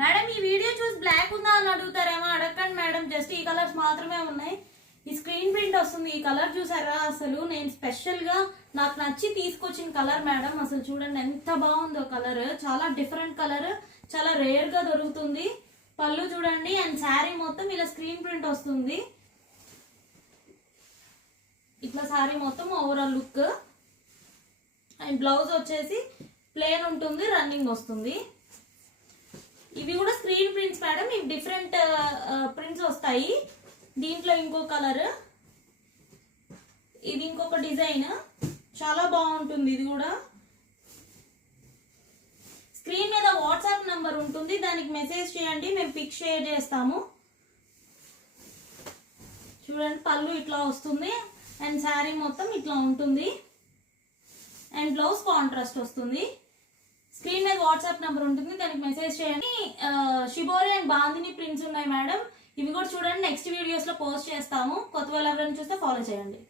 Madam ఈ video చూసి black ఉందా అని అడుగుతారేమో, అడగండి మేడం. జస్ట్ ఈ కలర్స్ మాత్రమే ఉన్నాయి. ఈ స్క్రీన్ ప్రింట్ వస్తుంది. ఈ కలర్ చూసారా, అసలు నేను స్పెషల్ గా నాకు నచ్చి తీసుకొచ్చిన కలర్ మేడం. అసలు చూడండి ఎంత బాగుందో కలర్. చాలా డిఫరెంట్ కలర్, చాలా రేర్ గా దొరుకుతుంది. పళ్ళు చూడండి, అండ్ శారీ మొత్తం ఇలా స్క్రీన్ ప్రింట్ వస్తుంది. ఇట్లా శారీ మొత్తం ఓవరాల్ లుక్. అండ్ బ్లౌజ్ వచ్చేసి ప్లేన్ ఉంటుంది, రన్నింగ్ వస్తుంది. ఇవి కూడా స్క్రీన్ ప్రింట్స్ మేడం. ఇవి డిఫరెంట్ ప్రింట్స్ వస్తాయి. దీంట్లో ఇంకో కలర్, ఇది ఇంకొక డిజైన్. చాలా బాగుంటుంది ఇది కూడా. స్క్రీన్ మీద వాట్సాప్ నంబర్ ఉంటుంది, దానికి మెసేజ్ చేయండి, మేము పిక్ షేర్ చేస్తాము. చూడండి పళ్ళు ఇట్లా వస్తుంది, అండ్ శారీ మొత్తం ఇట్లా ఉంటుంది, అండ్ బ్లౌజ్ కాంట్రాస్ట్ వస్తుంది. స్క్రీన్ మీద వాట్సాప్ నెంబర్ ఉంటుంది, దానికి మెసేజ్ చేయండి. షిబోరి అండ్ బాందిని ప్రింట్స్ ఉన్నాయి మేడం. ఇవి కూడా చూడండి, నెక్స్ట్ వీడియోస్ లో పోస్ట్ చేస్తాము. కొత్త వాళ్ళు ఎవరైనా చూస్తే ఫాలో చేయండి.